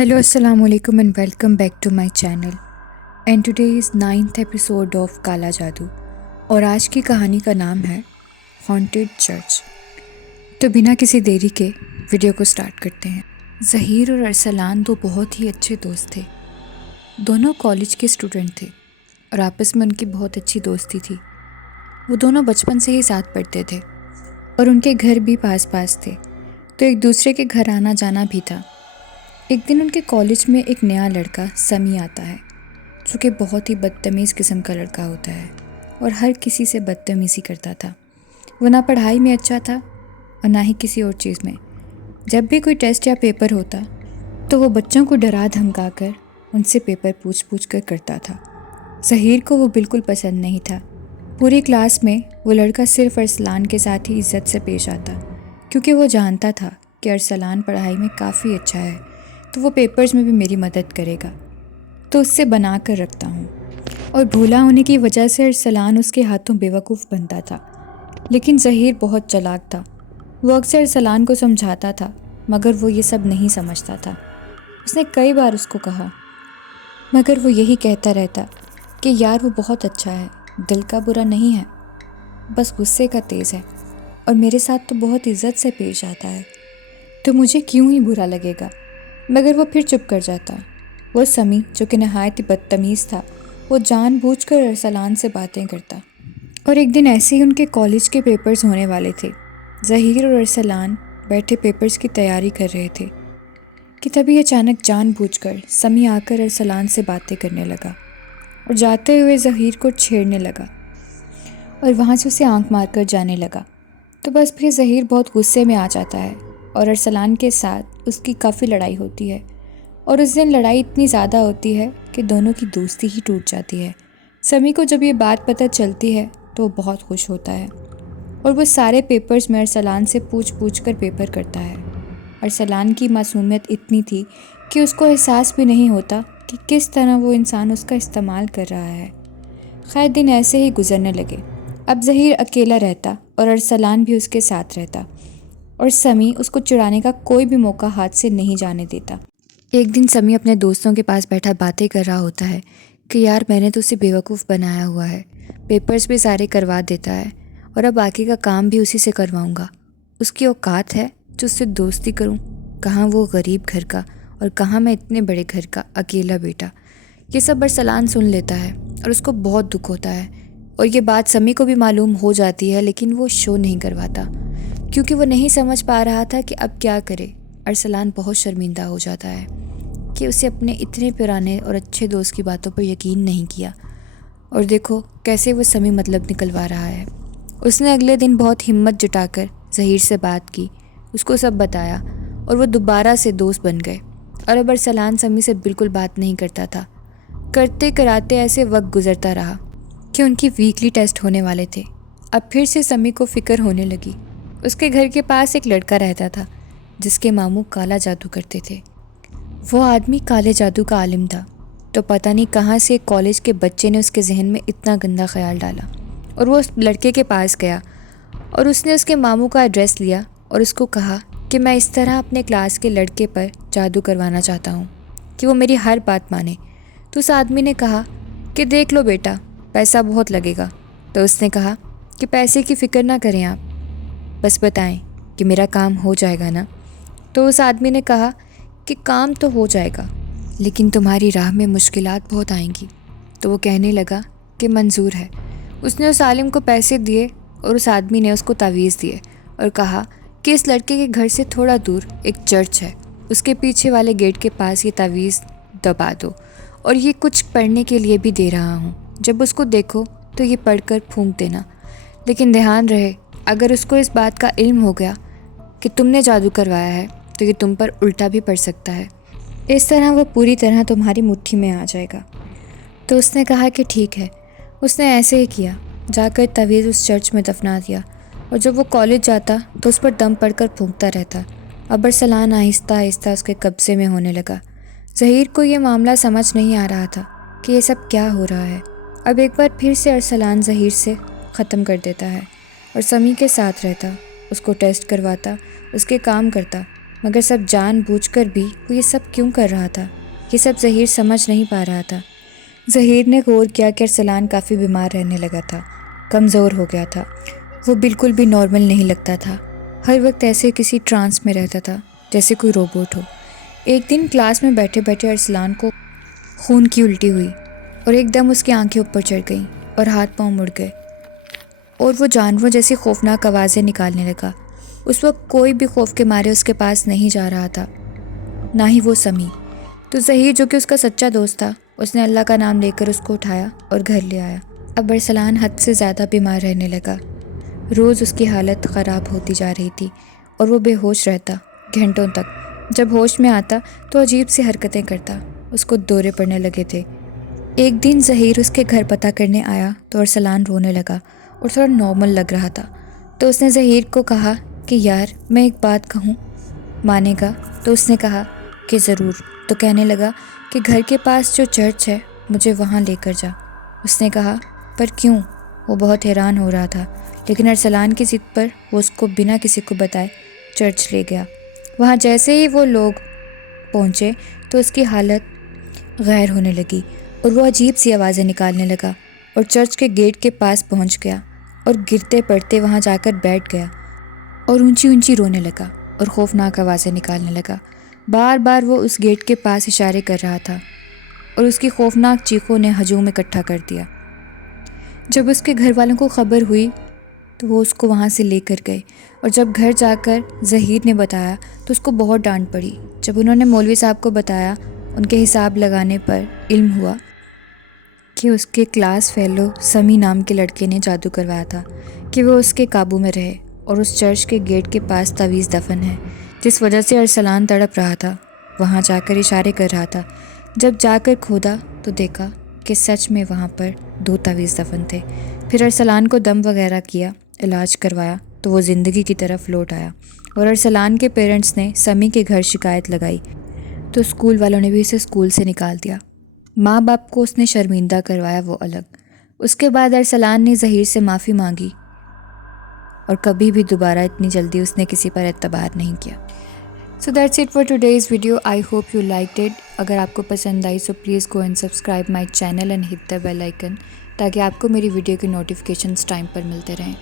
Hello, Assalamu alaikum and welcome back to my channel. And today is 9th episode of काला जादू और आज की कहानी का नाम है हॉन्टेड चर्च। तो बिना किसी देरी के वीडियो को स्टार्ट करते हैं। ज़हीर और अरसलान दो बहुत ही अच्छे दोस्त थे। दोनों कॉलेज के स्टूडेंट थे और आपस में उनकी बहुत अच्छी दोस्ती थी। वो दोनों बचपन से ही साथ पढ़ते थे और उनके घर भी पास पास थे, तो एक दूसरे के घर आना जाना भी था। एक दिन उनके कॉलेज में एक नया लड़का समी आता है, जो कि बहुत ही बदतमीज़ किस्म का लड़का होता है और हर किसी से बदतमीज़ी करता था। वो ना पढ़ाई में अच्छा था और ना ही किसी और चीज़ में। जब भी कोई टेस्ट या पेपर होता तो वो बच्चों को डरा धमका कर उनसे पेपर पूछ पूछ कर करता था। ज़हीर को वो बिल्कुल पसंद नहीं था। पूरी क्लास में वो लड़का सिर्फ अरसलान के साथ ही इज़्ज़त से पेश आता, क्योंकि वो जानता था कि अरसलान पढ़ाई में काफ़ी अच्छा है, तो वो पेपर्स में भी मेरी मदद करेगा, तो उससे बना कर रखता हूँ। और भूला होने की वजह से अरसलान उसके हाथों बेवकूफ़ बनता था। लेकिन ज़हीर बहुत चालाक था। वो अक्सर अरसलान को समझाता था, मगर वो ये सब नहीं समझता था। उसने कई बार उसको कहा, मगर वो यही कहता रहता कि यार वो बहुत अच्छा है, दिल का बुरा नहीं है, बस गुस्से का तेज़ है और मेरे साथ तो बहुत इज़्ज़त से पेश आता है, तो मुझे क्यों ही बुरा लगेगा। मगर वो फिर चुप कर जाता। वो समी, जो कि नहायत ही बदतमीज़ था, वो जानबूझकर अरसलान से बातें करता। और एक दिन ऐसे ही उनके कॉलेज के पेपर्स होने वाले थे। ज़हीर और अरसलान बैठे पेपर्स की तैयारी कर रहे थे कि तभी अचानक जानबूझकर समी आकर अरसलान से बातें करने लगा और जाते हुए ज़हीर को छेड़ने लगा और वहाँ से उसे आंख मारकर जाने लगा। तो बस फिर ज़हीर बहुत गुस्से में आ जाता है और अरसलान के साथ उसकी काफ़ी लड़ाई होती है। और उस दिन लड़ाई इतनी ज़्यादा होती है कि दोनों की दोस्ती ही टूट जाती है। समी को जब ये बात पता चलती है तो वो बहुत खुश होता है और वो सारे पेपर्स में अरसलान से पूछ पूछ कर पेपर करता है। अरसलान की मासूमियत इतनी थी कि उसको एहसास भी नहीं होता कि किस तरह वो इंसान उसका इस्तेमाल कर रहा है। खैर, दिन ऐसे ही गुजरने लगे। अब ज़हीर अकेला रहता और अरसलान भी उसके साथ रहता और समी उसको चिढ़ाने का कोई भी मौका हाथ से नहीं जाने देता। एक दिन समी अपने दोस्तों के पास बैठा बातें कर रहा होता है कि यार मैंने तो उसे बेवकूफ़ बनाया हुआ है, पेपर्स भी सारे करवा देता है और अब बाकी का काम भी उसी से करवाऊँगा। उसकी औकात है जो उससे दोस्ती करूँ? कहाँ वो गरीब घर का और कहाँ मैं इतने बड़े घर का अकेला बेटा। ये सब अरसलान सुन लेता है और उसको बहुत दुख होता है और ये बात समी को भी मालूम हो जाती है, लेकिन वो शो नहीं करवाता क्योंकि वो नहीं समझ पा रहा था कि अब क्या करे। अरसलान बहुत शर्मिंदा हो जाता है कि उसे अपने इतने पुराने और अच्छे दोस्त की बातों पर यकीन नहीं किया। और देखो कैसे वो समी मतलब निकलवा रहा है। उसने अगले दिन बहुत हिम्मत जुटाकर ज़हीर से बात की, उसको सब बताया और वो दोबारा से दोस्त बन गए। और अब अरसलान समी से बिल्कुल बात नहीं करता था। करते कराते ऐसे वक्त गुजरता रहा कि उनकी वीकली टेस्ट होने वाले थे। अब फिर से समी को फ़िक्र होने लगी। उसके घर के पास एक लड़का रहता था जिसके मामू काला जादू करते थे। वो आदमी काले जादू का आलिम था, तो पता नहीं कहाँ से कॉलेज के बच्चे ने उसके जहन में इतना गंदा ख्याल डाला और वो उस लड़के के पास गया और उसने उसके मामू का एड्रेस लिया और उसको कहा कि मैं इस तरह अपने क्लास के लड़के पर जादू करवाना चाहता हूँ कि वो मेरी हर बात माने। तो उस आदमी ने कहा कि देख लो बेटा, पैसा बहुत लगेगा। तो उसने कहा कि पैसे की फ़िक्र ना करें आप, बस बताएं कि मेरा काम हो जाएगा ना। तो उस आदमी ने कहा कि काम तो हो जाएगा, लेकिन तुम्हारी राह में मुश्किलात बहुत आएंगी। तो वो कहने लगा कि मंजूर है। उसने उस आलिम को पैसे दिए और उस आदमी ने उसको तावीज़ दिए और कहा कि इस लड़के के घर से थोड़ा दूर एक चर्च है, उसके पीछे वाले गेट के पास ये तावीज़ दबा दो और ये कुछ पढ़ने के लिए भी दे रहा हूँ। जब उसको देखो तो ये पढ़कर फूंक देना, लेकिन ध्यान रहे अगर उसको इस बात का इल्म हो गया कि तुमने जादू करवाया है तो ये तुम पर उल्टा भी पड़ सकता है। इस तरह वो पूरी तरह तुम्हारी मुट्ठी में आ जाएगा। तो उसने कहा कि ठीक है। उसने ऐसे ही किया, जाकर तावीज़ उस चर्च में दफना दिया और जब वो कॉलेज जाता तो उस पर दम पड़कर फूंकता रहता। अब अरसलान आहिस्ता आहिस्ता उसके कब्ज़े में होने लगा। ज़हीर को ये मामला समझ नहीं आ रहा था कि ये सब क्या हो रहा है। अब एक बार फिर से अरसलान ज़हीर से ख़त्म कर देता है और समी के साथ रहता, उसको टेस्ट करवाता, उसके काम करता مگر سب جان بوجھ کر بھی وہ یہ سب کیوں کر رہا تھا؟ یہ سب ظہیر سمجھ نہیں پا رہا تھا۔ ظہیر نے غور کیا کہ ارسلان کافی بیمار رہنے لگا تھا، کمزور ہو گیا تھا۔ وہ بالکل بھی نارمل نہیں لگتا تھا، ہر وقت ایسے کسی ٹرانس میں رہتا تھا جیسے کوئی روبوٹ ہو۔ ایک دن کلاس میں بیٹھے بیٹھے ارسلان کو خون کی الٹی ہوئی اور ایک دم اس کی آنکھیں اوپر چڑھ گئیں اور ہاتھ پاؤں مڑ گئے اور وہ جانوروں جیسی خوفناک آوازیں نکالنے لگا۔ اس وقت کوئی بھی خوف کے مارے اس کے پاس نہیں جا رہا تھا، نہ ہی وہ سمی۔ تو ظہیر جو کہ اس کا سچا دوست تھا، اس نے اللہ کا نام لے کر اس کو اٹھایا اور گھر لے آیا۔ اب ارسلان حد سے زیادہ بیمار رہنے لگا، روز اس کی حالت خراب ہوتی جا رہی تھی اور وہ بے ہوش رہتا گھنٹوں تک۔ جب ہوش میں آتا تو عجیب سی حرکتیں کرتا، اس کو دورے پڑنے لگے تھے۔ ایک دن ظہیر اس کے گھر پتہ کرنے آیا تو ارسلان رونے لگا اور تھوڑا نارمل لگ رہا تھا۔ تو اس نے ظہیر کو کہا کہ یار میں ایک بات کہوں، مانے گا؟ تو اس نے کہا کہ ضرور۔ تو کہنے لگا کہ گھر کے پاس جو چرچ ہے مجھے وہاں لے کر جا۔ اس نے کہا پر کیوں؟ وہ بہت حیران ہو رہا تھا، لیکن ارسلان کی ضد پر وہ اس کو بنا کسی کو بتائے چرچ لے گیا۔ وہاں جیسے ہی وہ لوگ پہنچے تو اس کی حالت غیر ہونے لگی اور وہ عجیب سی آوازیں نکالنے لگا اور چرچ کے گیٹ کے پاس پہنچ گیا اور گرتے پڑتے وہاں جا کر بیٹھ گیا اور اونچی اونچی رونے لگا اور خوفناک آوازیں نکالنے لگا۔ بار بار وہ اس گیٹ کے پاس اشارے کر رہا تھا اور اس کی خوفناک چیخوں نے ہجوم اکٹھا کر دیا۔ جب اس کے گھر والوں کو خبر ہوئی تو وہ اس کو وہاں سے لے کر گئے، اور جب گھر جا کر ظہیر نے بتایا تو اس کو بہت ڈانٹ پڑی۔ جب انہوں نے مولوی صاحب کو بتایا، ان کے حساب لگانے پر علم ہوا کہ اس کے کلاس فیلو سمی نام کے لڑکے نے جادو کروایا تھا کہ وہ اس کے قابو میں رہے، اور اس چرچ کے گیٹ کے پاس تعویذ دفن ہے جس وجہ سے ارسلان تڑپ رہا تھا، وہاں جا کر اشارے کر رہا تھا۔ جب جا کر کھودا تو دیکھا کہ سچ میں وہاں پر 2 تعویذ دفن تھے۔ پھر ارسلان کو دم وغیرہ کیا، علاج کروایا تو وہ زندگی کی طرف لوٹ آیا، اور ارسلان کے پیرنٹس نے سمی کے گھر شکایت لگائی تو اسکول والوں نے بھی اسے اسکول سے نکال دیا۔ ماں باپ کو اس نے شرمندہ کروایا، وہ الگ۔ اس کے بعد ارسلان نے ظہیر سے معافی مانگی اور کبھی بھی دوبارہ اتنی جلدی اس نے کسی پر اعتبار نہیں کیا۔ So that's it for today's video. I hope you liked it. اگر آپ کو پسند آئی so please go and subscribe my channel and hit the bell icon تاکہ آپ کو میری ویڈیو کے نوٹیفیکیشنز ٹائم پر ملتے رہیں۔